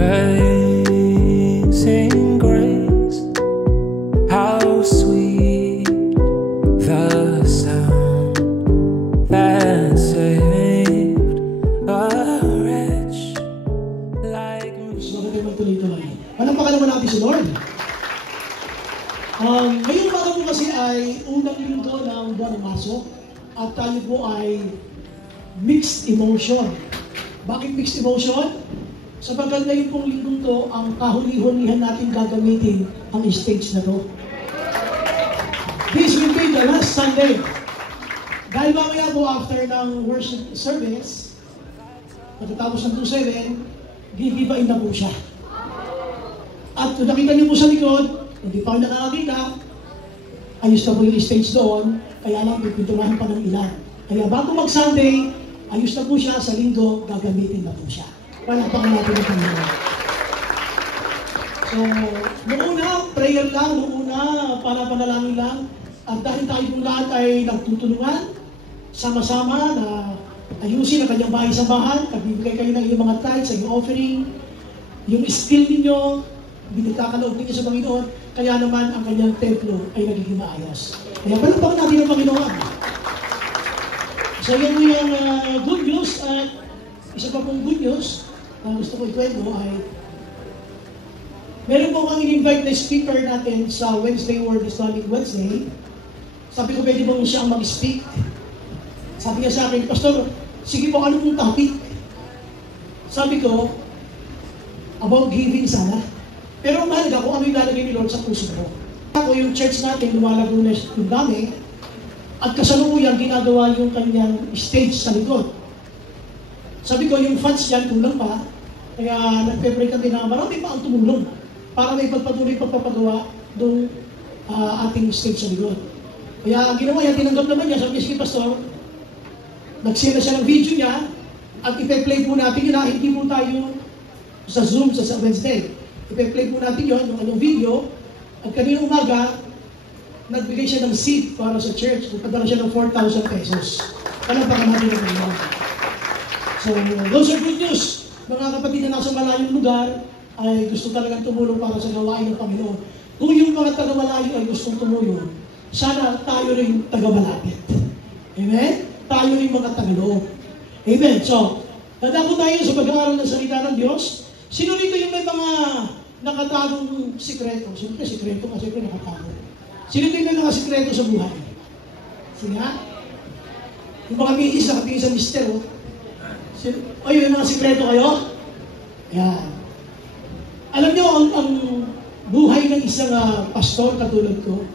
Amazing grace, how sweet the sound that saved a wretch like me. So, natin magtuloy-tuloy. Panampakan naman natin si Lord. Ngayong araw po kasi ay unang linggo ng buwan ng Marso at tayo po ay mixed emotion. Bakit mixed emotion? Sapagkat ngayon pong linggong to, ang kahuli-hulihan natin gagamitin ang stage na to. This will be the last Sunday. Dahil mamaya po after ng worship service, pagkatapos ng 2-7, gigibain na po siya. At kung nakita niyo po sa likod, hindi pa kayo nakakita, ayos na po yung stage doon, kaya lang pipinturahan pa ng ilan. Kaya bago mag-Sunday, ayos na po siya, sa linggo, gagamitin na po siya. Palapakan natin ang Panginoon. So, noong una, prayer lang, noong una, panalangin lang, at dahil tayo pong lahat ay nagtutulungan, sama-sama na ayusin ang kanyang bahay-sambahan, nagbibigay kayo ng iyong mga tithes, sa iyong offering, yung skill ninyo, binigkakaloob ninyo sa Panginoon, kaya naman ang kanyang templo ay nagiging maayos. Kaya palapakan natin ang Panginoon. So yan po yung good news at isa pa pong good news na gusto ko ikwento ay meron po kang in-invite na speaker natin sa Wednesday Word Islamic Wednesday. Sabi ko, pwede bang siya ang mag-speak? Sabi niya sa akin, Pastor, sige po, ano pong topic? Sabi ko, about giving sana. Pero mahalaga kung ano yung lalagay ni Lord sa puso ko. Ako yung church natin, lumalago na yung dami, at kasalukuyan ginagawa yung kanyang stage sa likod. Sabi ko, yung funds dyan, kulang pa, kaya nagpe-pray kami na marami pa ang tumulong para may pagpatuloy pagpapagawa doon ating stage sa likod. Kaya ang ginawa niya, tinanggap naman niya, sabi niya, sige Pastor, nag-send na siya ng video niya, at ipe-play po natin yun, hindi po tayo sa Zoom sa Wednesday. Ipe-play po natin yun, yung kanyang video, at kanina umaga, nagbigay siya ng seed para sa church. Nagpadala siya ng 4,000 pesos. Palapakan natin ang Panginoon. So, those are good news. Mga kapatid na nasa malayong lugar ay gusto talagang tumulong para sa gawain ng Panginoon. Kung yung mga taga-malayo ay gustong tumulong, sana tayo rin taga-malapit. Amen? Tayo rin mga taga-loob. Amen? So, nadako tayo sa pag-aaral ng salita ng Diyos. Sino rito yung may mga nakatagong sikreto? Siyempre, sikreto kasi nakatago. Sino din may mga sikreto sa buhay? Sige nga? Yung mga bihis na katingin sa mister, oh. Ay, yung mga sikreto kayo? Yan. Alam niyo, ang buhay ng isang pastor katulad ko,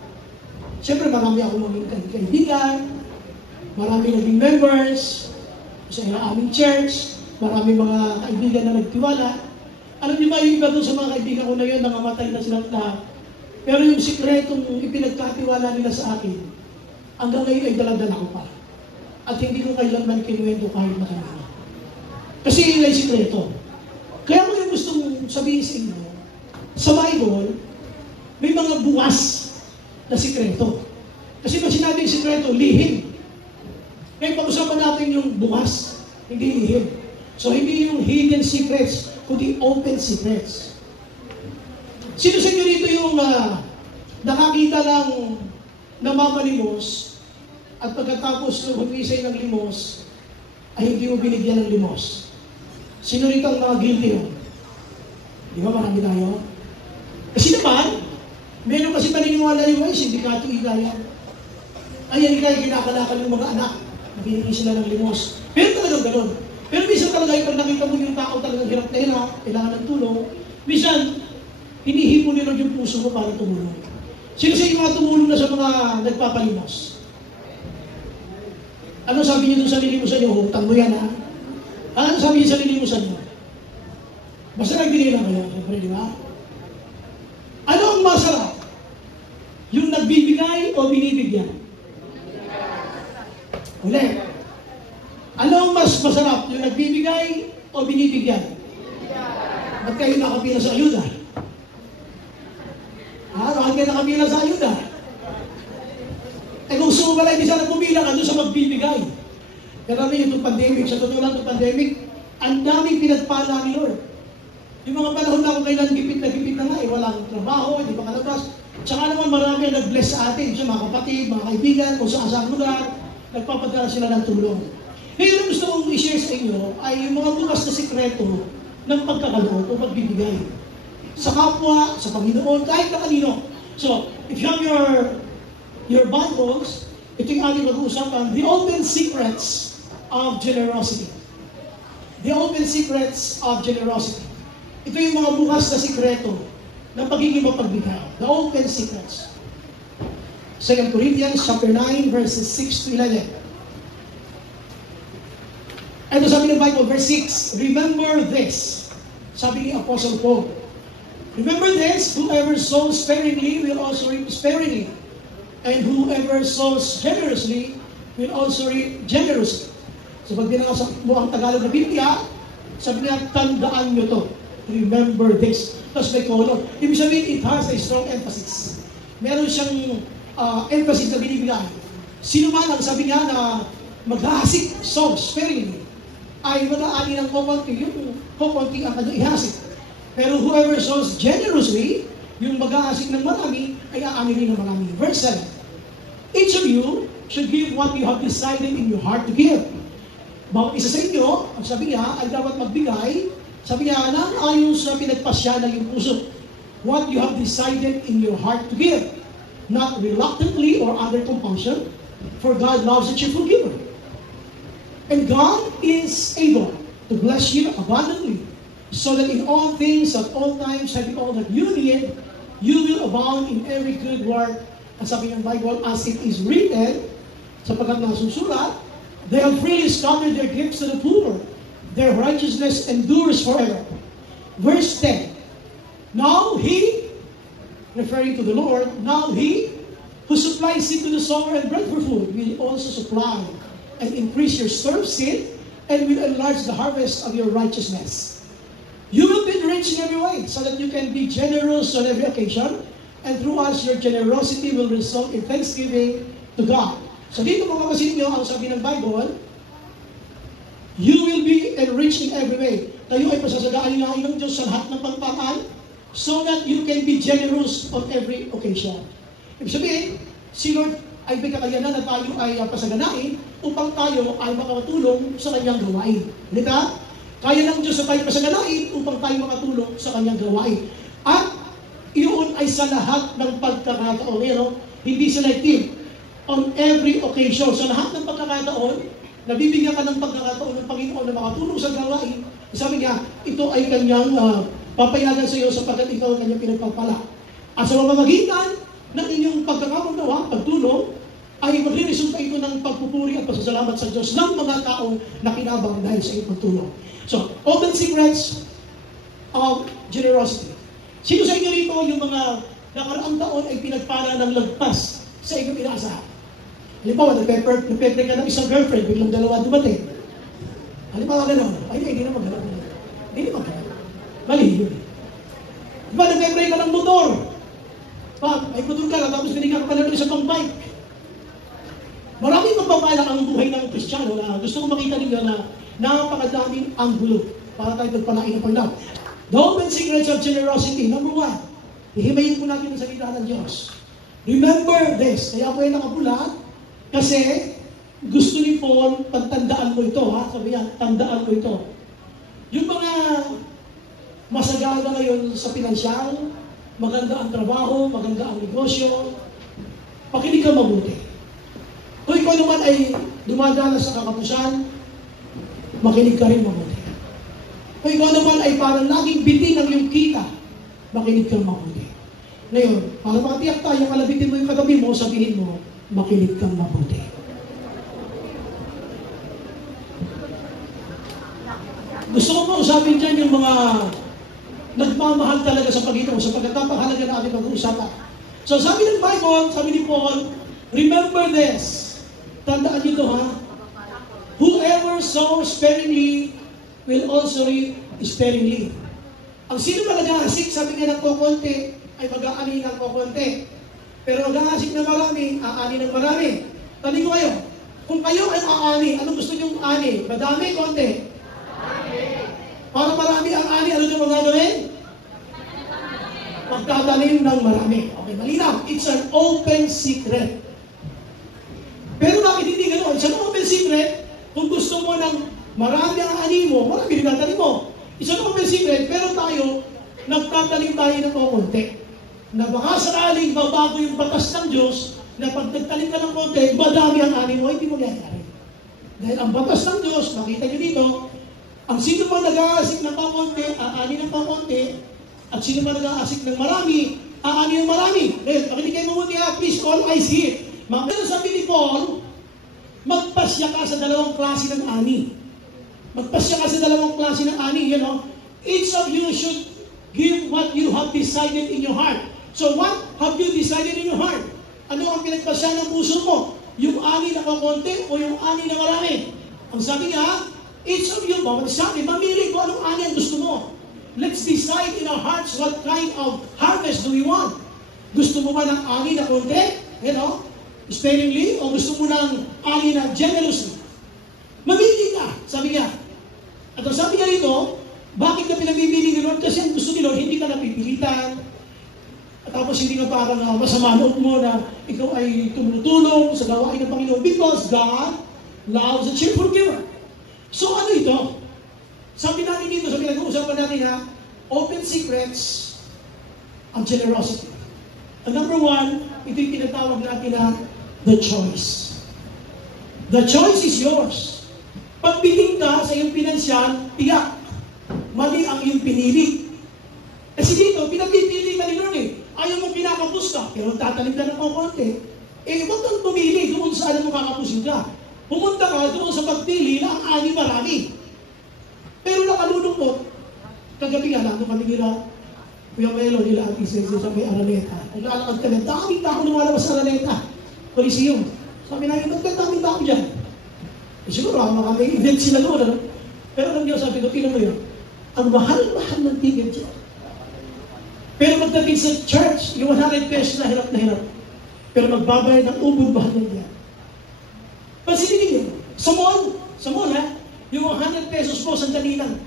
siyempre marami ako maging kaibigan, marami naging members, sa aming church, marami mga kaibigan na nagtiwala. Alam niyo ba, yung iba doon sa mga kaibigan ko na yun, nangamatay na silang lahat. Pero yung sikretong ipinagkatiwala nila sa akin, hanggang ngayon ay daladala ko pa. At hindi ko kailanman kinuwento kahit na kanina. Kasi yun ay sikreto. Kaya ko yung gustong sabihin sa inyo, sa Bible, may mga buwas na sikreto. Kasi pag sinabing sikreto, lihim. Kaya pag-usapan natin yung buwas, hindi lihim. So hindi yung hidden secrets, kundi open secrets. Sino sa inyo rito yung nakakita ng namamalimos at pagkatapos ng humisay ng limos ay hindi mo binigyan ng limos? Sino rito ang mga guilty yun? Di ba marami tayo? Kasi naman, meron kasi paniniwala yung sindikato igaya. Ayan ikay, kinakalakal ng mga anak, nabibigay sila ng limos. Pero talagang ganun. Pero minsan talaga, pag nakita mo yung tao talagang hirap na hirap, kailangan ng tulong, minsan, hinihipo nila yung puso mo para tumulong. Sino sa inyo mga tumulong na sa mga nagpapalimos? Ano sabi niyo dun sa nilimusan niyo? Hutang mo yan, ha? Ano sabi niyo sa nilimusan niyo? Basta nagbigay lang kayo, siyempre, di ba? Ano ang masarap? Yung nagbibigay o binibigyan? Ulit. Ano ang mas masarap? Yung nagbibigay o binibigyan? Ba't kayo nakapila sa ayuda? Bakit kayo nakapila sa ayuda? Eh kung gusto mo pala, hindi sana pumila ka doon sa magbibigay. Pero itong pandemic, sa totoo lang itong pandemic, ang daming pinagpala ni Lord. Yung mga panahon na kung kailan gipit na nga, walang trabaho, hindi makalabas. Tsaka naman marami ang nag-bless sa atin, siya mga kapatid, mga kaibigan, kung saan lugar, nagpapadala sila ng tulong. Ngayon ang gusto kong i-share sa inyo ay yung mga bukas na sikreto ng pagkakaloob o pagbibigay sa kapwa, sa Panginoon, kahit na kanino. So, if you have your Bibles, ito yung ating mag-uusapan, the open secrets of generosity. The open secrets of generosity. Ito yung mga bukas na sikreto ng pagiging mapagbigay. The open secrets. 2 Corinthians chapter 9, verses 6 to 11. Ito sabi ng Bible, verse 6, remember this. Sabi ni Apostle Paul, remember this, whoever sows sparingly will also reap sparingly. And whoever sows generously will also reap generously. So pag binasa mo ang Tagalog na Biblia, sabi niya, tandaan nyo to. Remember this. Tapos may colon. Ibig sabihin, it has a strong emphasis. Meron siyang emphasis na binibigay. Sino man ang sabi niya na maghahasik, sows sparingly, ay mag-aani ng kukunti, yung kukunti ang kanyang ihasik. Pero whoever sows generously, yung mag-aasik ng marami, ay aani rin ng marami. Verse 7. Each of you should give what you have decided in your heart to give. Bawat isa sa inyo, ang sabi niya, ay dapat magbigay, sabi niya, nang ayon sa pinagpasya ng iyong puso. What you have decided in your heart to give. Not reluctantly or under compulsion, for God loves a cheerful giver. And God is able to bless you abundantly, so that in all things, at all times, having all that you need, you will abound in every good work. At sabi ng Bible, as it is written, sapagkat nasusulat, they have freely scattered their gifts to the poor. Their righteousness endures forever. Verse 10. Now He, referring to the Lord, now He who supplies seed to the sower and bread for food will also supply and increase your store of seed and will enlarge the harvest of your righteousness. You will be rich in every way, so that you can be generous on every occasion, and through us your generosity will result in thanksgiving to God. So dito mga kapatid nyo, ang sabi ng Bible, you will be enriched in every way. Tayo ay pasasagaan ng Diyos sa lahat ng pagpataan, so that you can be generous on every occasion. Ibig sabihin, si Lord ay may kakayanan na tayo ay pasaganain upang tayo ay makatulong sa kanyang gawain. Halika, kaya ng Diyos na tayo pasaganain upang tayo makatulong sa kanyang gawain. At iyon ay sa lahat ng pagkakataon. Hindi selective. On every occasion. Sa lahat ng pagkakataon, nabibigyan ka ng pagkakataon ng Panginoon na makatulong sa gawain. Sabi niya, ito ay kanyang papayagan sa iyo sapagkat ikaw ang kanyang pinagpapala. At sa mamamagitan ng inyong pagkakamundawa, pagtulong, ay magre-resulta ito ng pagpupuri at pasasalamat sa Diyos ng mga tao na kinabang dahil sa iyong pagtulong. So, open secrets of generosity. Sino sa inyo rito yung mga nakaraang taon ay pinagpala ng lagpas sa inyong inaasahan? Halimbawa, nagpe-pray ka ng isang girlfriend, biglang dalawa dumating. Halimbawa, gano'n. Ay, hindi naman gano'n. Hindi naman gano'n. Mali yun. Diba, nagpe-pray ka ng motor. Ay, motor ka, tapos binigyan ka pa na sa pang-bike. Maraming magpapala ang buhay ng Kristiyano na gusto kong makita ninyo na napakadaming anggulo para tayo magpalain ng Panginoon. The open secrets of generosity. Number 1, ihimayin po natin ang salita ng Diyos. Remember this. Kaya po yung nakapulat kasi gusto ni Paul, pagtandaan mo ito. Sabi niya, tandaan mo ito. Yung mga masagana ngayon sa pinansyal, maganda ang trabaho, maganda ang negosyo, pakinig ka mabuti. Kung ikaw naman ay dumadala sa kakapusan, makinig ka rin mabuti. Kung ikaw naman ay parang laging bitin ang iyong kita, makinig ka mabuti. Ngayon, para makatiyak tayo, kalabitin mo yung katabi mo, sabihin mo, makinig kang mabuti. Gusto ko po usapin dyan yung mga nagmamahal talaga sa Panginoon, sa pagkatapahalaga na ating pag-uusapan. So sabi ng Bible, sabi ni Paul, remember this. Tandaan nyo ito, ha? Whoever sows sparingly will also reap sparingly. Ang sino ba nag-aasik, sabi nga ng kukunti, ay mag-aani ng kukunti. Pero nag-aasik na marami, aani ng marami. Tani ko kayo, kung kayo ay aani, anong gusto nyo ani? Madami, konti? Para marami ang ani, ano nyo magagawin? magtanim ng marami. Okay, malinaw. It's an open secret. Pero bakit hindi ganoon? It's an open secret. Kung gusto mo ng marami ang ani mo, marami rin natanim mo. It's an open secret, pero tayo, nagtatanim tayo ng konti. Na baka sakaling babago yung batas ng Diyos, na pag nagtanim ka ng konti, madami ang ani mo, hindi mo nangyayari. Dahil ang batas ng Diyos, makita nyo dito, ang sino man nag-aasik ng kakonti, aani ng kakonti, at sino man nag-aasik ng marami, aani ng marami. Ngayon, pakinig kayo mabuti ha, please all eyes here. Pero sabi ni Paul, magpasya ka sa dalawang klase ng ani. Magpasya ka sa dalawang klase ng ani, you know. Each of you should give what you have decided in your heart. So what have you decided in your heart? Ano ang pinagpasya ng puso mo? Yung ani na kakonti o yung ani na marami? Ang sabi niya, each of you, bawat sabi, mamili kung anong ani ang gusto mo. Let's decide in our hearts what kind of harvest do we want. Gusto mo ba ng ani na konti? You know, sparingly, o gusto mo ng ani na generously? Mamili ka, sabi niya. At ang sabi niya rito, bakit ka pinabibili ni Lord? Kasi ang gusto ni Lord, hindi ka napipilitan. At tapos hindi ka parang masama loob mo na ikaw ay tumutulong sa gawain ng Panginoon because God loves a cheerful giver. So ano ito? Sabi natin dito, sa pinag-uusapan natin ha, open secrets of generosity. And number one, ito yung tinatawag natin na the choice. The choice is yours. Pagbiling ka sa iyong pinansyal, tiyak, mali ang iyong pinili. Kasi dito, pinagpipili ka ni Lord eh. Ayaw mo pinakapus ka, pero tatanim ka ng konti. Huwag kang pumili doon sa alam mo kakapusin ka. Pumunta ka doon sa pagpili na ang ani marami. Pero nakalulungkot, kagabi nga, nandun kami nila, Kuya Melo, nila Ate Cesar sa may Araneta. Naglalakad ka na, daming tao lumalabas sa Araneta. Coliseum. Sabi namin, ba't daming tao dyan? Eh, siguro, may event sila doon, ano? Pero alam niyo, sabi ko, tingnan mo yun. Ang mahal-mahal ng ticket dyan. Pero pagdating sa church, yung 100 pesos na hirap. Pero magbabayad ng ubod bahal niya. Pansinin niyo, sa mall ha, yung 100 pesos mo, sandali lang.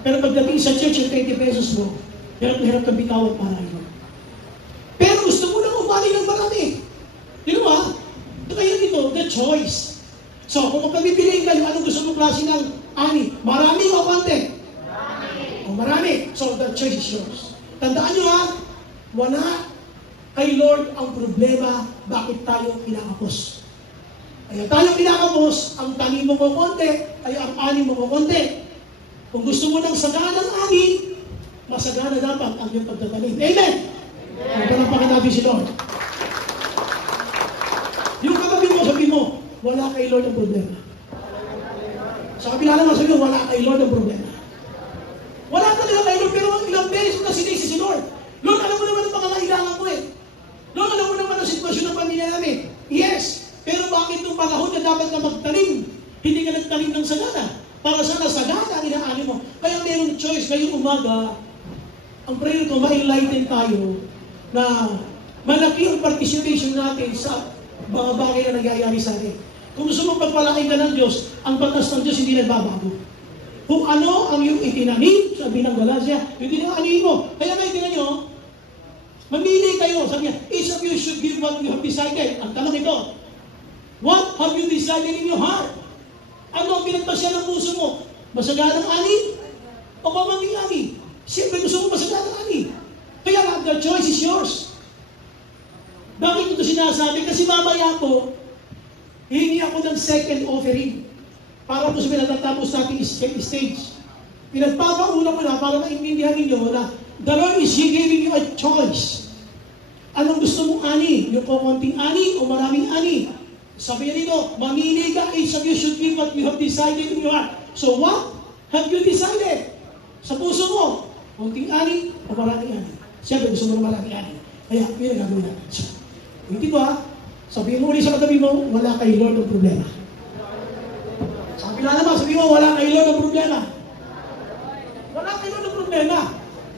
Pero pagdating sa church, yung 20 pesos mo, hirap kang bitawan para yun. Pero gusto mo lang umali ng marami. Yun ba? Kaya dito, the choice. So, kung magpapipiliin ka, anong gusto mong klase ng ani? Marami o konti? Marami. So, the choice is yours. Tandaan nyo ha, wala kay Lord ang problema bakit tayo kinakapos. Kaya tayo kinakapos, ang tanim mo konti, ay ang ani mo konti. Kung gusto mo ng saganang ani, masagana dapat ang iyong pagtatanim. Amen? Palampakan natin si Lord. Yung katabi mo, sabi mo, wala kay Lord ang problema. Sa kabila naman, sabi mo, wala kay Lord ang problema. Wala talaga kay Lord, pero ilang beses na sinisi si Lord. Lord, alam mo naman ang pangangailangan ko eh. Lord, alam mo naman ang sitwasyon ng pamilya namin. Yes, pero bakit nung panahon na dapat ka magtanim, hindi ka nagtanim ng sagana? Para sana sagana ang inaani mo. Kaya mayroong choice ngayong umaga, ang prayer ko, ma-enlighten tayo na malaki ang participation natin sa mga bagay na nagyayari sa atin. Kung gusto mong pagpalaki ka ng Diyos, ang batas ng Diyos hindi nagbabago. Kung ano ang iyong itinanim, sabi ng Galatia, yung tinaanin mo. Kaya ngayon, tingnan nyo, mamili kayo. Sabi niya, each of you should give what you have decided. Ang tanong ito, what have you decided in your heart? Ano ang pinagpasya ng puso mo? Masaganang ani? O pamanging ani? Siyempre gusto mo masaganang ani. Kaya nga, the choice is yours. Bakit ito sinasabi? Kasi mamaya po, hihingi ako ng second offering. Para po sa natatapos sa ating stage. Pinagpapauna ko na para maintindihan ninyo na the Lord is giving you a choice. Anong gusto mong ani? Yung konting ani o maraming ani? Sabi niya dito, mamili ka, each of you should give what you have decided in your heart. So what have you decided? Sa puso mo, konting ani o maraming ani? Siyempre gusto mo ng maraming ani. Kaya, yun ang gagawin natin. So, hindi ba? Sabihin mo ulit sa katabi mo, wala kay Lord ang problema. Sabi na naman, sabi mo, wala kay Lord ang problema. Wala kay Lord ang problema.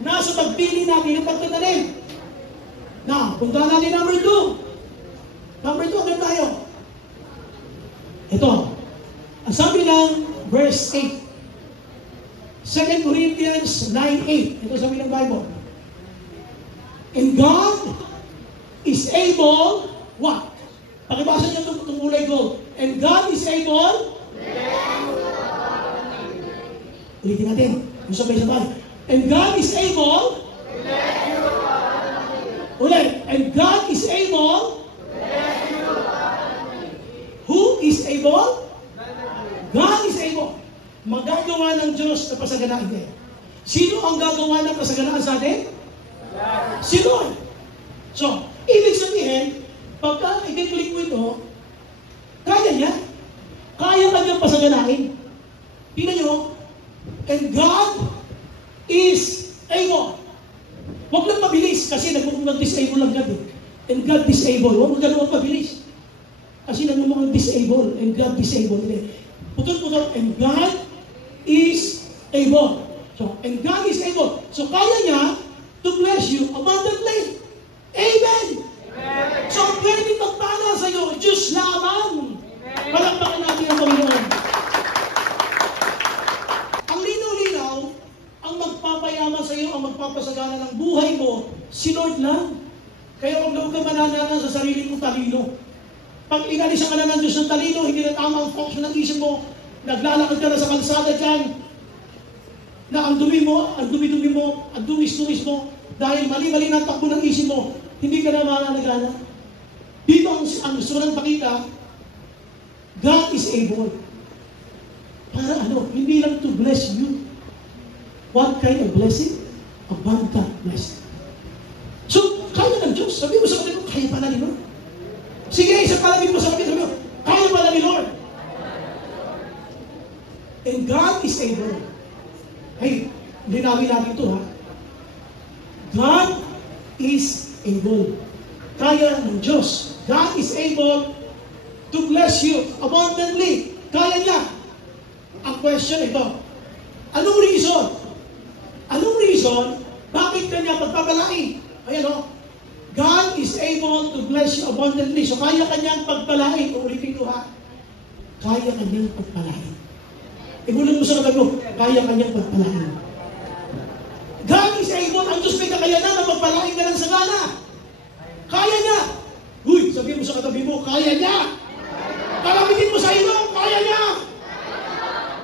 Nasa pagpili natin yung pagtatanim. Now, punta natin number 2. Number 2, agad tayo. Ito. Ang sabi ng verse 8. 2 Corinthians 9:8. Ito sabi ng Bible. And God is able, what? Pakibasa niyo itong kulay gold. And God is able, ulitin natin, yung sabay-sabay. And God is able, ulit, and God is able, who is able? God is able. Magagawa ng Diyos na pasaganaan niya. Sino ang gagawa ng pasaganaan sa atin? Si Lord. So, ibig sabihin, pagka i-click mo ito, kaya niya. Kaya kanyang pasaganain. Tingnan nyo, and God is able. Huwag lang mabilis kasi nag-disable lang God. And God disable. Huwag ganun mabilis. Kasi nagmumukhang disable and God disable. Putol-putol, and God is able. So, and God is able. So, kaya niya to bless you abundantly. Amen! So, pwede magpala sa iyo, Diyos lamang. Palakpakan natin ang Panginoon. Ang linaw-linaw, ang magpapayaman sa iyo, ang magpapasagana ng buhay mo, si Lord lang. Kaya huwag ka mananatan sa sarili mong talino. Pag inalisan ka na ng Diyos ng talino, hindi na tama ang function ng isip mo, naglalakad ka na sa kalsada dyan, na ang dumi mo, ang dumi-dumi mo, ang dumis-dumis mo, dahil mali-mali na takbo ng isip mo, hindi ka na mananagana. Dito ang gusto ng pakita, God is able. Para ano? Hindi lang to bless you. What kind of blessing? Abundant blessing. So, kaya ng Diyos. Sabi mo sa kanila, kaya pala ni Lord. Sige, isa palagin mo sa kanila, sabi mo, kaya pala ni Lord. And God is able. Hey, linawin natin ito, ha? God is able. Kaya ng Diyos. God is able to bless you abundantly. Kaya niya. Ang question ito, anong reason? Anong reason? Bakit kanya pagpapalain? Ayan o. God is able to bless you abundantly. So kaya kanyang pagpalain. Ulitin ko ha. Kaya kanyang pagpalain. Ibulong mo sa kapag mo, kaya kanyang pagpalain. God is able, ang Diyos may kakayanan na magpalain ka ng sagana. Kaya niya. Uy, sabihin mo sa katabi mo, kaya niya. Kalamitin mo sa ilong, kaya niya.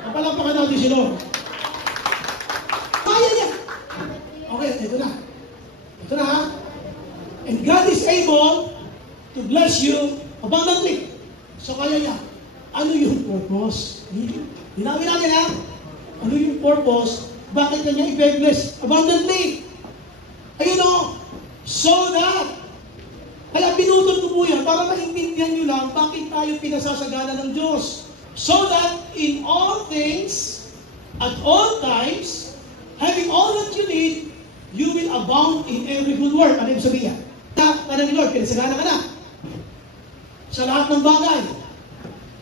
Napalampakan natin si Lord. Kaya niya. Okay, ito na. Ito na ha. And God is able to bless you abundantly. So kaya niya. Ano yung purpose? Hinawin natin ha. Ano yung purpose? Bakit kanya i-bless abundantly? Ayun o. So that, kaya pinutol ko po yan para maintindihan nyo lang bakit tayo pinasasagana ng Diyos. So that in all things, at all times, having all that you need, you will abound in every good work. Ano yung sabihin? Ano ni Lord? Pinasagana ka na. Sa lahat ng bagay.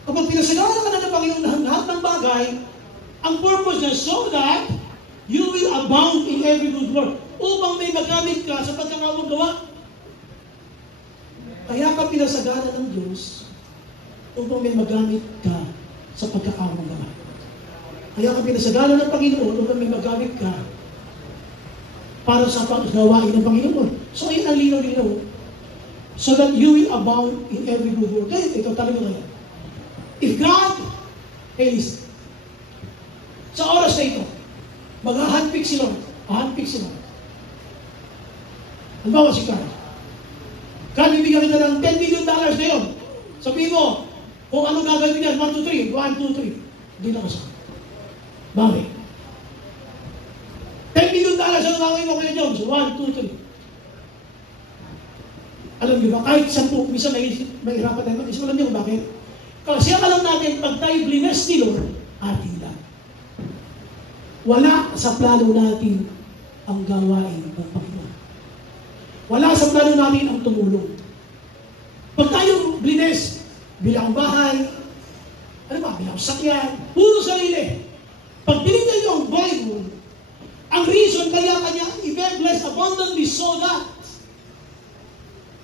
Kapag pinasagana ka na ng Panginoon ng lahat ng bagay, ang purpose niya, so that you will abound in every good work. Upang may magamit ka sa pagkakawang gawa. Kaya ka pinasagana ng Diyos upang may magamit ka sa pagkakawang gawa. Kaya ka pinasagana ng Panginoon upang may magamit ka para sa paggawain ng Panginoon. So, ayun ang linaw-linaw. So that you will abound in every good work. Kaya ito talaga kaya. If God, listen, sa oras na ito, mag-handpick si Lord. Handpick si Lord. Halimbawa si Carl. Carl, bibigyan kita ng $10 million ngayon. Sabihin mo, kung anong gagawin niyan, 1, 2, 3, 1, 2, 3. Hindi na kasama. Bakit? $10 million ang gagawin mo kaya Jones. 1, 2, 3. Alam niyo ba, kahit 10, minsan may hirapan tayo mag-isip. Alam niyo kung bakit? Kasi alam natin, pag tayo blines ni Lord, atin lang. Wala sa plano natin ang gawain ng Panginoon. Wala sa plano natin ang tumulong. Pag tayo blines, bilang bahay, ano ba, bilang sakyan, puro sarili. Pag binigay niyo ang Bible, ang reason kaya kanya i-bless abundantly so that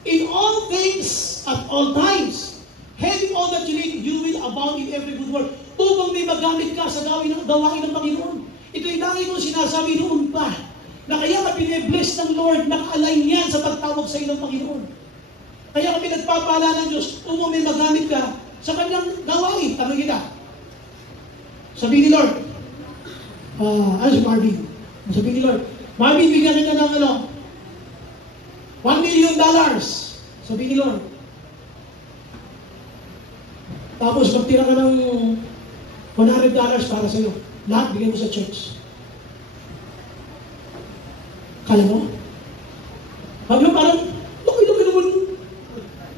in all things at all times, having all that you need, you will abound in every good work. Upang may magamit ka sa gawain ng Panginoon. Ito yung lagi kong sinasabi noon pa, na kaya bine-bless ng Lord, naka-align yan sa pagtawag sa iyo ng Panginoon. Kaya kami nagpapala ng Diyos, kung may magamit ka sa kanyang gawain, tanong kita. Sabi ni Lord, si Marvin? Sabi ni Lord, Marvin, bigyan kita ng $1 million. Sabi ni Lord. Tapos magtira ka ng $100 para sa iyo. Lahat bigyan mo sa church. Kaya mo? Sabi mo parang, laki-laki naman.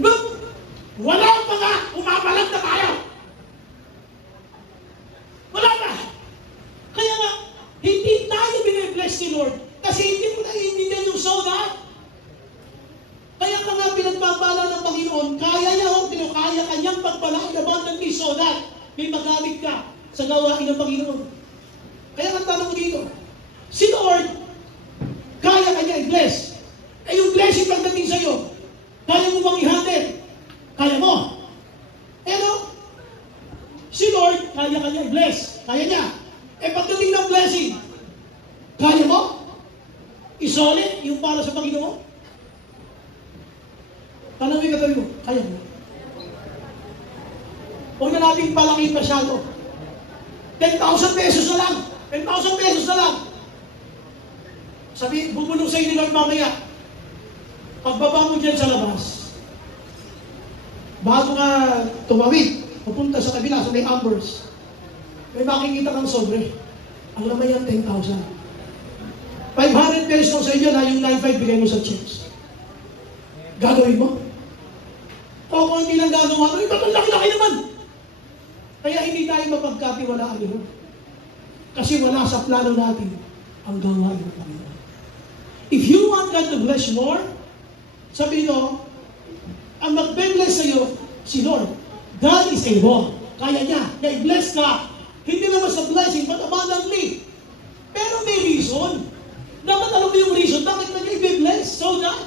Look! Wala pa nga! Umapalag na tayo! Wala pa! Kaya nga, hindi tayo bine-bless ni Lord kasi hindi mo naiintindihan yung soda. Kaya ka nga pinagpapala ng Panginoon, kaya niya kaya kanyang pagpalaan abundantly so that may magamit ka sa gawain ng Panginoon. Kaya ang tanong ko dito, si Lord, kaya kanya i-bless. Eh yung blessing pagdating sa iyo, kaya mo bang i-handle? Kaya mo. Pero, si Lord, kaya kanya i-bless. Kaya niya. Eh pagdating ng blessing, kaya mo? Isolid yung para sa Panginoon? Tanong mo yung katabi mo, kaya mo? Huwag na natin palaking masyado. 10,000 pesos na lang. 10,000 pesos na lang. Sabi, bubulong sa inyo Lord mamaya. Pagbaba mo dyan sa labas, bago ka tumawid, pupunta sa kabila, sa may Ambers, may makikita kang sobre. Ang laman yan, 10,000. 500 pesos sa inyo na yung 9,500 bigay mo sa church. Gagawin mo? O kung hindi lang gagawa mo, ito ang laki-laki naman. Kaya hindi tayo mapagkatiwalaan nyo. Kasi wala sa plano natin ang gawain ng Panginoon. If you want God to bless you more, sabi nyo, ang mag-bless sa iyo, si Lord. God is able. Kaya niya. Kaya i-bless ka. Hindi naman sa blessing, but abundantly. Pero may reason. Dapat alam mo yung reason. Bakit na niya i-bless? So that,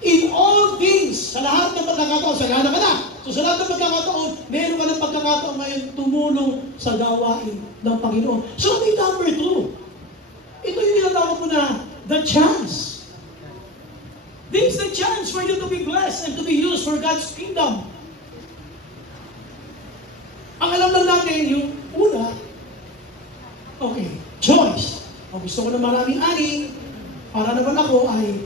in all things, sa lahat ng pagkakataon, sagana ka na. So sa lahat ng pagkakataon, meron ka ng pagkakataon ngayon tumulong sa gawain ng Panginoon. So may number 2. Ito yung tinatawag mo na the chance. This is the chance for you to be blessed and to be used for God's kingdom. Ang alam lang natin, yung una, okay, choice. O gusto ko na maraming ani, para naman ako ay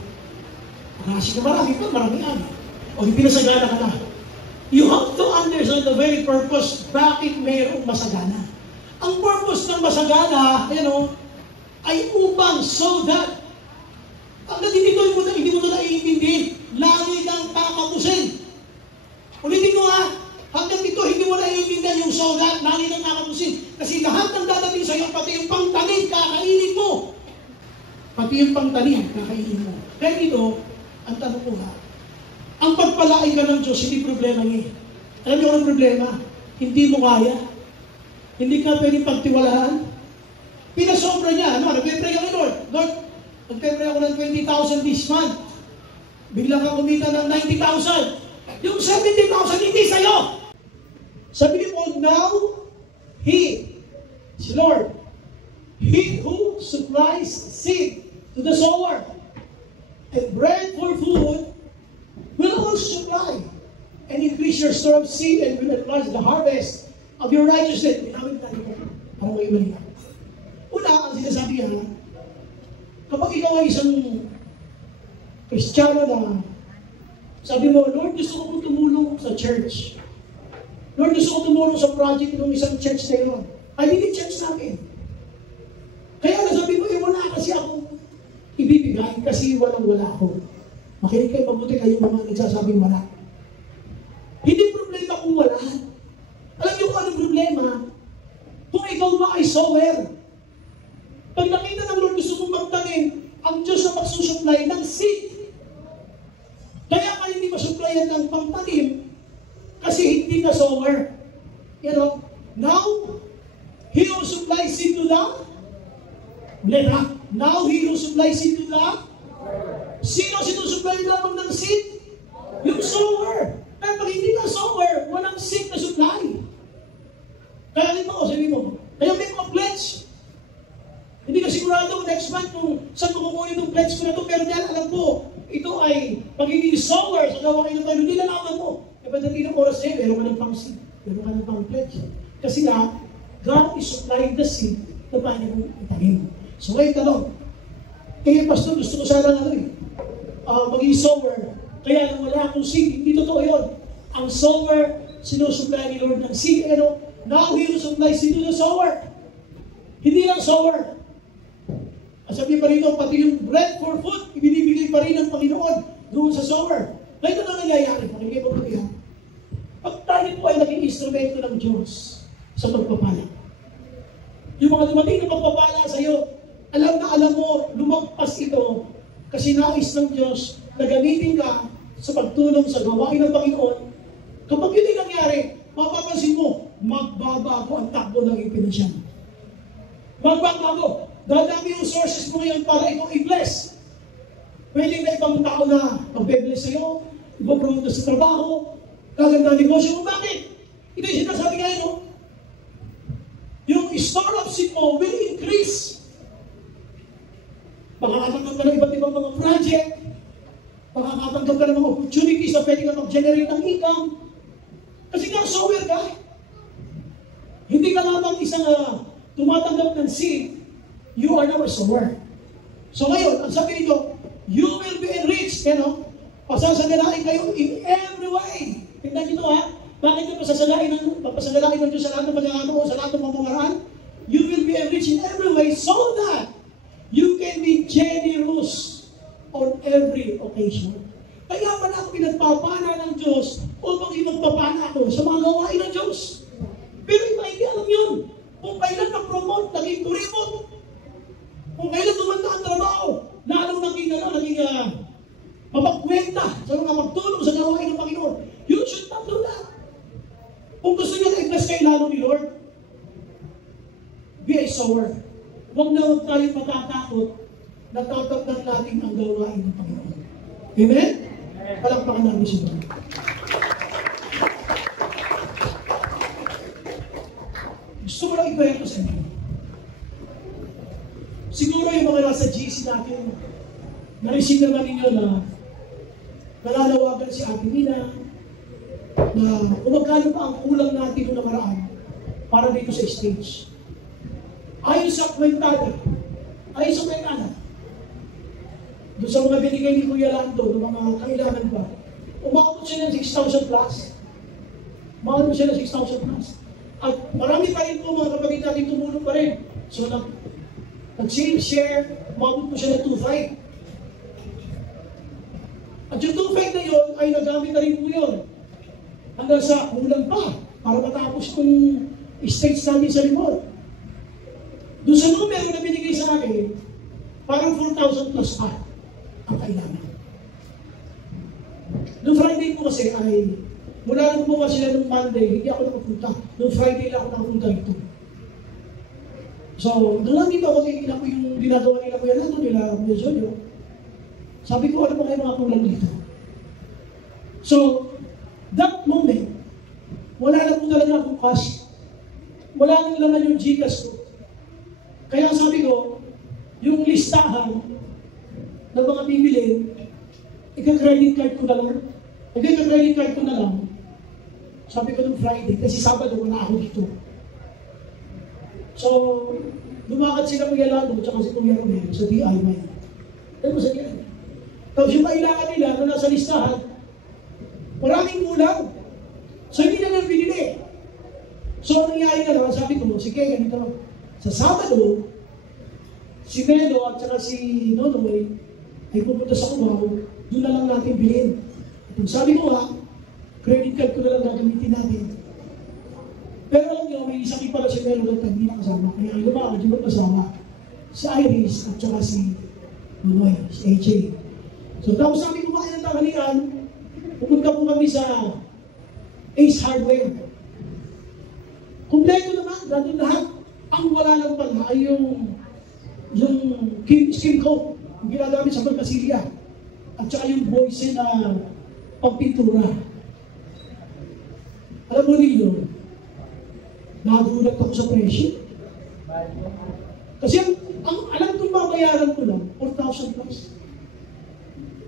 kasi na marami pa, maraming ani. O yung pinasagana ka na. You have to understand the very purpose bakit mayroong masagana. Ang purpose ng masagana, ay upang so that hanggang hindi mo ito naiintindihin, lagi kang kakapusin. Ulitin ko ha, hanggang dito hindi mo naiintindihan yung so that, lagi kang kakapusin. Kasi lahat ng dadating sa iyo, pati yung pangtanim, kakainin mo. Pati yung pangtanim, kakainin mo. Kaya dito, ang tanong ko ha, ang pagpalain ka ng Diyos, hindi problema niya. Alam niyo ang problema? Hindi mo kaya. Hindi ka pwedeng pagtiwalaan. Pinasobra niya. Nagpe-pray ka kay Lord. Lord, nagpe-pray ako ng 20,000 this month. Biglang ka kumita ng 90,000. Yung 70,000 hindi sa'yo. Sabi ni Paul, now, si Lord, He who supplies seed to the sower and bread for food will also supply and increase your store of seed and will enlarge the harvest of your righteousness. Minawin tayo po. Parang may mali. Una, ang sinasabi niya, kapag ikaw ay isang Kristiyano na sabi mo, Lord, gusto ko pong tumulong sa church. Lord, gusto ko tumulong sa project ng isang church na yun. Ay, hindi church namin. Kaya nasabi mo, wala kasi ako ibibigay kasi walang-wala ako. Makinig kayo, mabuti kayo mga nagsasabing wala. Hindi problema kung wala. Alam niyo kung anong problema? Kung ikaw ba ay sower. Pag nakita ng Lord gusto mong magtanim, ang Diyos na magsusupply ng seed. Kaya ka hindi masupplyan ng pangtanim kasi hindi ka sower. Now, He who supplies seed to the Now He who supplies seed to the Sino sinusupply lamang ng seed? Yung sower. Pero pag hindi ka sower, walang seed na supply. Kaya sabi mo, kaya may mga pledge. Hindi ka sigurado kung next month kung saan ko kukunin itong pledge ko na ito, pero dahil alam ko, ito ay magiging sower sa gawain ng Panginoon, hindi nalaman mo. E pagdating ng oras na yun, meron ka ng pang-seed, meron ka ng pang-pledge. Kasi nga, God is supplying the seed na paano mong itanim. So ngayon tanong, Pastor, gusto ko sana maging sower, kaya lang wala akong seed, hindi totoo yun. Ang sower, sinusupply ni Lord ng seed. Now He will supply seed to the sower. Hindi lang sower. At sabi pa rito, pati yung bread for food, ibinibigay pa rin ng Panginoon doon sa sower. Ngayon na nangyayari, pakinggan mo po yan. Pag tayo po ay naging instrumento ng Diyos sa pagpapala. Yung mga dumating na pagpapala sa iyo, alam mo, lumagpas ito kasi nais ng Diyos na gamitin ka sa pagtulong sa gawain ng Panginoon. Kapag yun ay nangyari, mapapansin mo, magbabago ang takbo ng ipinasyan. Magbabago. Dadami yung sources mo ngayon para ikaw i-bless. Pwede na ibang tao na mag-bless sa'yo, ipapromote sa trabaho, kaganda negosyo mo. Bakit? Ito yung sinasabi ngayon, no? Yung store of seed mo will increase. Makakatanggap ka ng iba't ibang mga project, makakatanggap ka ng mga opportunities na pwede ka mag-generate ng income. Kasi nga, sower ka. Hindi ka lamang isang tumatanggap ng seed, you are now a sower. So ngayon, ang sabi nito, you will be enriched, pasasagalain kayo in every way. Tignan nyo ha, bakit nyo pasasagalain ng Diyos sa lahat ng pagkakataon, sa lahat ng pamamaraan? You will be enriched in every way so that you can be generous on every occasion. Kaya pala ako pinagpapana ng Diyos upang ipagpapana ako sa mga gawain ng Diyos. Pero iba hindi alam yun. Kung kailan na-promote, naging kuripot. Kung kailan tumanda ang trabaho, lalong naging mapagkwenta sa mga magtulong sa gawain ng Panginoon. You should not do that. Kung gusto niya na-bless kayo lalo ni Lord, be a sower. Huwag na huwag tayo matatakot na tatakdan natin ang gawain ng Panginoon. Amen? Palakpakan namin si Lord. Gusto ko lang ikwento sa inyo. Siguro yung mga nasa GC natin, na-receive naman ninyo na nalalawagan si Ate Nina, na umagkano pa ang kulang natin noong nakaraan para dito sa stage. Ayon sa kwentada, doon sa mga binigay ni Kuya Lando, ng mga kailangan pa, umabot siya ng 6,000 plus. Umabot siya ng 6,000 plus. At marami pa rin po mga kapatid natin tumulong pa rin. So, nag-share, umabot po siya ng 2,500. At yung 2,500 na yun, ay nagamit na rin po yun. Hanggang sa kulang pa, para matapos kung stage namin sa remote. Doon sa numero na binigay sa akin, parang 4,000 plus pa ang kailangan. Noong Friday po kasi ay, mula nung bukas sila nung Monday, hindi ako nakapunta. Noong Friday lang ako nakapunta ito. So, doon lang dito ako titignan ko yung ginagawa nila Kuya Lando, nila Kuya Jojo. Sabi ko, ano ba kayo mga kulang dito? So, that moment, wala na po talaga akong cash. Wala nang laman yung Gcash ko. Kaya sabi ko, yung listahan ng mga bibilin, ika-credit card ko na lang. Ika-credit card ko na lang. Sabi ko nung Friday, kasi Sabado wala ako dito. So, lumakad sila Kuya Lando, tsaka si Kuya Romero sa DIY. Ano ko sa DIY? Tapos yung kailangan nila na nasa listahan, maraming kulang. So, hindi na lang binili. So, ang nangyari na lang, sabi ko, sige, ganito. Sa Sabado, si Melo at saka si Nonoy ay pupunta sa Cubao, doon na lang natin bilhin. At yung sabi ko credit card ko na lang gagamitin natin. Pero alam niyo, may isang pala si Melo na hindi nakasama. Kaya ang lumakad, yung kasama, si Iris at saka si Nonoy, si AJ. So tapos namin kumain ng tanghalian, pupunta po kami sa Ace Hardware. Kompleto naman, nandun lahat. Ang wala lang pala ay yung skin coat, yung ginagamit sa Pagkasilya. At saka yung Boysen na pagpintura. Alam mo ninyo, nagulat ako sa presyo. Kasi ang alam kong babayaran ko lang, 4,000 plus.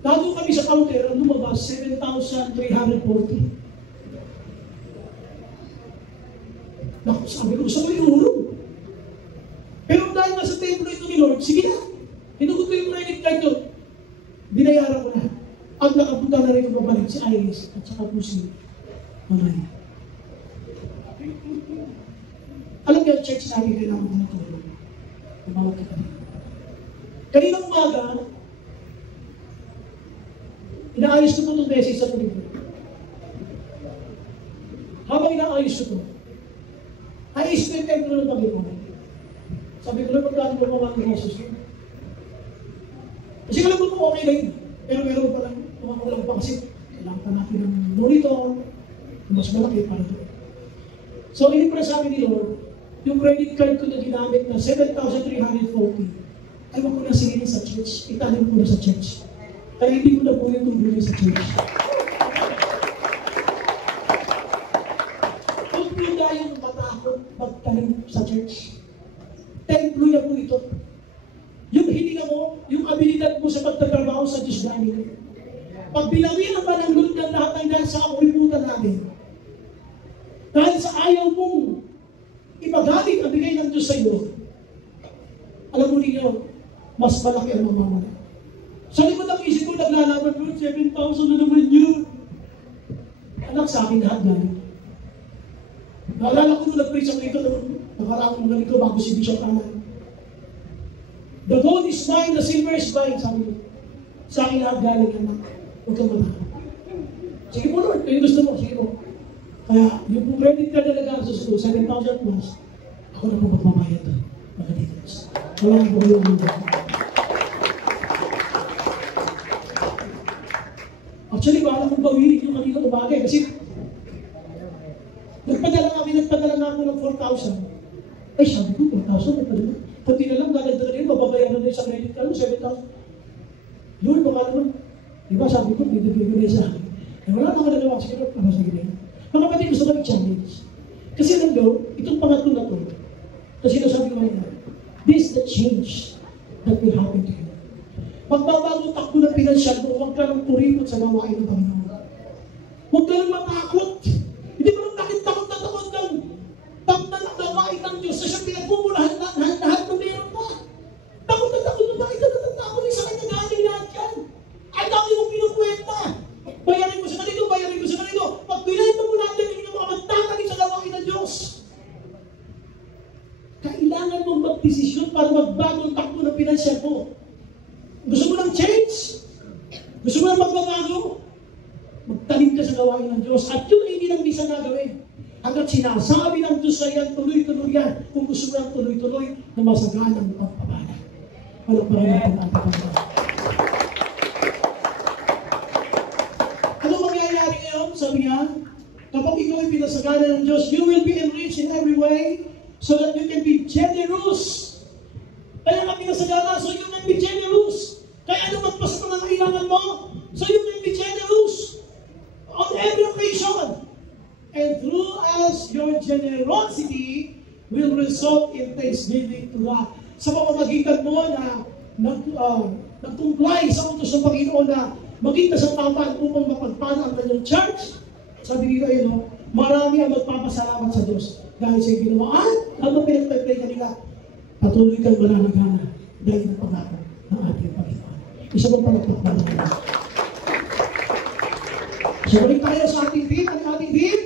Bago kami sa counter, ang lumabas, 7,340. Naku, sabi ko, gusto ko iurong. Pero dahil nga sa templo ito ni Lord, sige na. Hinugot ko yung credit card doon. Binayaran ko na. At nakapunta na rin ko babalik si Iris at saka po si Mamay. Alam niyo, church namin kailangan ko na tulong. Ang mga kapatid. Kaninang umaga, inaayos ko po itong message sa tulong. Habang inaayos ko ito, ayos ko yung templo ng Panginoon. Sabi ko na pagkano mo mga ng Jesus ko. Kasi alam mo po okay na yun. Pero meron pa lang, kumakulang pa kasi kailangan pa natin ng monitor, mas malaki para doon. So, inimpress sa amin ni Lord, yung credit card ko na ginamit na 7,340, ay wag ko na singilin sa church. Itanim ko na sa church. Kaya hindi ko na po yung tungkulin sa church. Huwag po tayong matakot magtanim sa church. Templo na po ito. Yung hininga mo, yung abilidad mo sa pagtatrabaho sa Diyos namin. Pag binawian ba ng Lord ng lahat ng dahil sa kakuliputan namin, dahil sa ayaw mong ipagaling ang bigay ng Diyos sa iyo, alam mo ninyo, mas malaki ang mamamala. Sa likod ng isip ko, naglalaban ko, 7,000 na naman yun. Anak, sa akin lahat galing. Naalala ko nung nag-pray sa rito, nakaraang mga rito bago si Bishop Anan. The gold is mine, the silver is mine, sabi ko. Sa akin lahat galing, anak. Huwag kang matakot. Sige po, Lord, kayo gusto mo, sige po. Kaya, yung credit card na nag-asos ko, 7,000 plus, ako na po magbabayad doon. Mga details. Walang po yung mundo. Actually, baka kong bawirin yung kanina umagay. Kasi, nagpadala nga ako ng 4,000. Ay, sabi ko, 4,000, nagpadala. Pati na lang, dadagdagan yun, mababayaran na yung sa credit card, 7,000. Lord, baka naman. Diba, sabi ko, bibigay ko na sa akin. Eh, wala nang nagawa. Sige, Lord, para sa ganyan. Mga kapatid, gusto ko i-challenge. Kasi alam nyo, itong pangatlo na ito, kasi nasabi ko ngayon, this is the change that will happen to you. Magbabago takbo ng pinansyal mo, huwag ka lang kuripot sa gawain ng Panginoon. Huwag ka lang matakot. Hindi mo lang takot na takot ng tamnan ang gawain ng Diyos. Sa siyang pinagmumulahan lahat ng meron ka. Takot na takot na bakit na natakot sa kanya galing lahat yan. Ay, dami mong pinukwenta. Bayarin mo sa kanito, bayarin mo sa kanito. Pag pinayta mo natin, hindi ka makapagtatanin sa gawain ng Diyos. Kailangan mong magdesisyon para magbago ang takbo ng pinansyal mo. Gusto mo ng change? Gusto mo ng magbabago? Magtanim ka sa gawain ng Diyos. At yun ay hindi lang bisa nagawin. Hanggat sinasabi ng Diyos sa iyan, tuloy-tuloy yan. Kung gusto mo ng tuloy-tuloy, na masaganang pagpapala. Walang parang natin ang pagpapala. Ano mangyayari ngayon? Sabi niya, kapag ikaw ay pinasagana ng Diyos, you will be enriched in every way so that you can be generous. Kaya nga pinasagana, so you can be generous. Kaya ano magpasa pa ng kailangan mo? So you can be generous on every occasion. And through us, your generosity will result in thanksgiving to God. Sa pamamagitan mo na nagtungklay sa utos ng Panginoon na maging kasamapan upang mapagpala ang kanyang church, sabi dito ayun, marami ang magpapasalamat sa Diyos dahil sa ginawaan, habang pinagpapay kanila, patuloy kang mananagana dahil ng pangako ng ating Panginoon. Isa bang palagpakpan ng Diyos? So, balik tayo sa ating theme. Ang ating theme?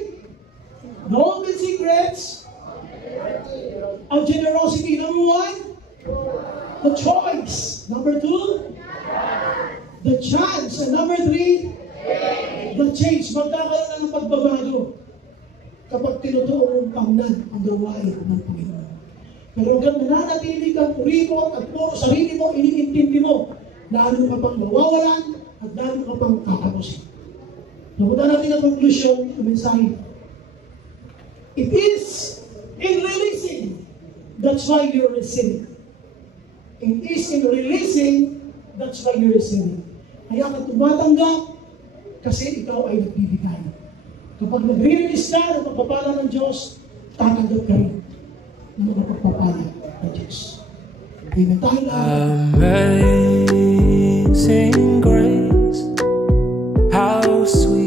Golden secrets of generosity. Number one, the choice. Number two, the chance. And number three, the change. Magkakaroon na ng pagbabago kapag tinutuon mong pangnan ang gawain ng Panginoon. Pero hanggang nananatili kang kuripot at puro sarili mo, iniintindi mo, lalo ka pang mawawalan at lalo ka pang katapusin. Napunta natin ang conclusion ng mensahe. It is in releasing, that's why you're receiving. It is in releasing, that's why you're receiving. Kaya ka tumatanggap kasi ikaw ay nagbibigay. Kapag nag-release ka ng pagpapala ng Diyos, tatanggap ka rin ng mga pagpapala ng Diyos. Amen. Tayo na. Amazing grace, how sweet